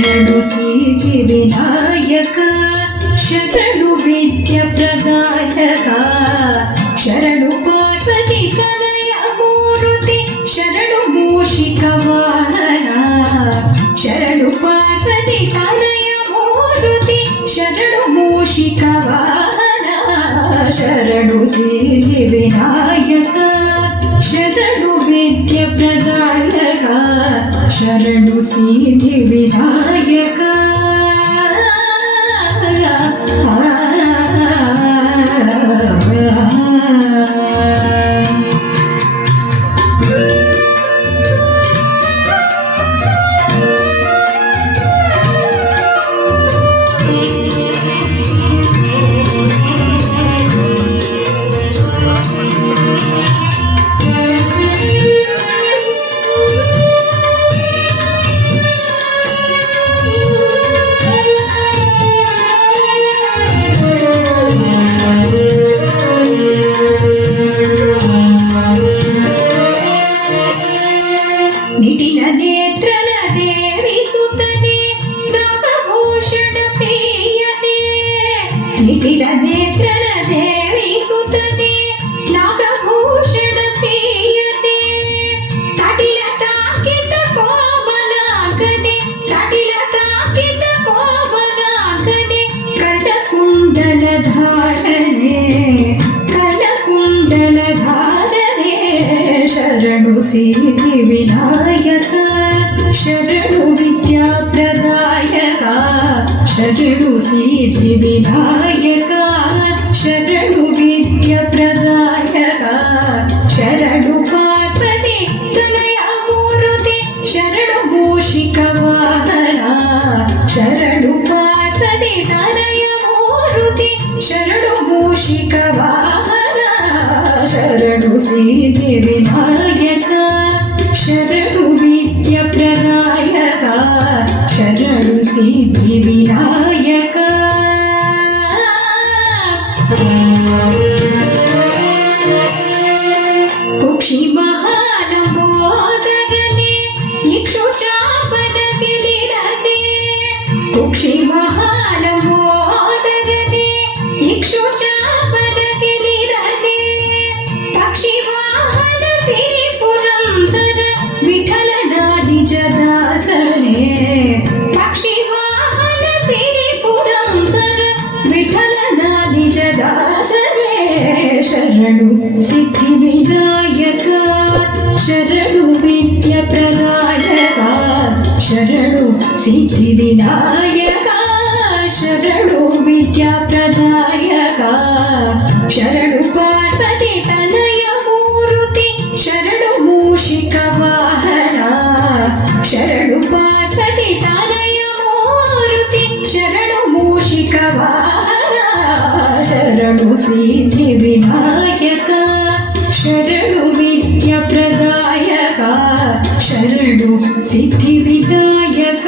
ಶರಣು ಸಿದ್ಧಿ ವಿನಾಯಕ ಶರಣು ವಿದ್ಯ ಪ್ರದಾಯಕ ಶರಣು ಪಾರ್ವತಿ ತನಯ ಮೂರುತಿ ಶರಣು ಮೂಷಿಕ ವಾಹನ ಶರಣು ಪಾರ್ವತಿ ತನಯ ಮೂರುತಿ ಶರಣು ಮೂಷಿಕ ವಾಹನ ಶರಣು ಸಿದ್ಧಿ ವಿನಾಯಕ ಶರಣು ವಿದ್ಯ ಪ್ರದಾಯಕ ಶರಣು ಸಿದ್ಧಿ ವಿನಾಯಕ ನಿಟಿಲ ನೇತ್ರನ ದೇವಿಸುತ್ತದೆ ನಾಗಭೂಷಣ ಪ್ರಿಯತೆ ನಿಟಿಲ ನೇತ್ರನ ದೇವಿಸುತ್ತದೆ ನಾಗಭೂಷಣ ಪ್ರಿಯತೆ ತಟಿಲ ತಾಕಿತ ಕೋಮಲಾಗದೆ ತಟಿಲ ತಾಕಿತ ಕೋಮಲಾಗದೆ ಕರ್ಣಕುಂಡಲ ಧಾರಣೆ ಕರ್ಣಕುಂಡಲ ಧಾರಣೆ ಶರಣು ಸಿದ್ಧಿ ವಿನಾಯಕ ಶರಣು ವಿದ್ಯಾ ಪ್ರದಾಯಕ ಶರಣು ಸಿದ್ಧಿ ವಿನಾಯಕ ಶರಣು ವಿದ್ಯಾ ಪ್ರದಾಯಕ ಶರಣು ಪಾರ್ವತಿ ತನಯ ಮೂರುತಿ ಶರಣು ಮೂಷಿಕ ವಾಹನ ಶರಣು ಪಾರ್ವತಿ ತನಯ ಮೂರುತಿ ಶರಣು ಮೂಷಿಕ ವಾಹನ ಶರಣು ಸಿದ್ಧಿ ವಿನಾಯಕ ಶರಣು ವಿದ್ಯ ಪ್ರದಾಯಕ ಶರಣು ಸಿದ್ಧಿ ವಿನಾಯಕ ಕುಕ್ಷಿ ಮಹಾಲಂಬೋದರನೆ ಇಕ್ಷು ಚಾಪದ ಗಿಲಿರದೆ ಕುಕ್ಷಿ ಮಹಾಲಂಬೋದರನೆ ಇಕ್ಷು ಚಾಪದ ಗಿಲಿರದೆ ಪಕ್ಷಿ ವಾಹನ ಸಿರಿ ಪುರಂದರ ವಿಠಲನಾದಿ ಜದಾಸನೆ ಪಕ್ಷಿ ವಾಹನ ಸಿರಿ ಪುರಂದರ ವಿಠಲನಾದಿ ಜದಾಸನೆ ಶರಣು ಸಿದ್ಧಿ ವಿನಾಯಕ ಶರಣು ವಿದ್ಯ ಪ್ರದಾಯಕ ಶರಣು ಸಿದ್ಧಿ ವಿನಾಯಕ ಶರಣು ವಿದ್ಯಾ ಪ್ರದಾಯಕ ಶರಣು ಪಾರ್ವತಿ ತನಯ ಮೂರುತಿ ಶರಣು ಮೂಷಿಕ ವಾಹನ ಶರಣು ಪಾರ್ವತಿ ತನಯ ಮೂರುತಿ ಶರಣು ಮೂಷಿಕ ವಾಹನ ಶರಣು ಸಿದ್ಧಿ ವಿನಾಯಕ ಶರಣು ವಿದ್ಯ ಪ್ರದಾಯಕ ಶರಣು ಸಿದ್ಧಿ ವಿನಾಯಕ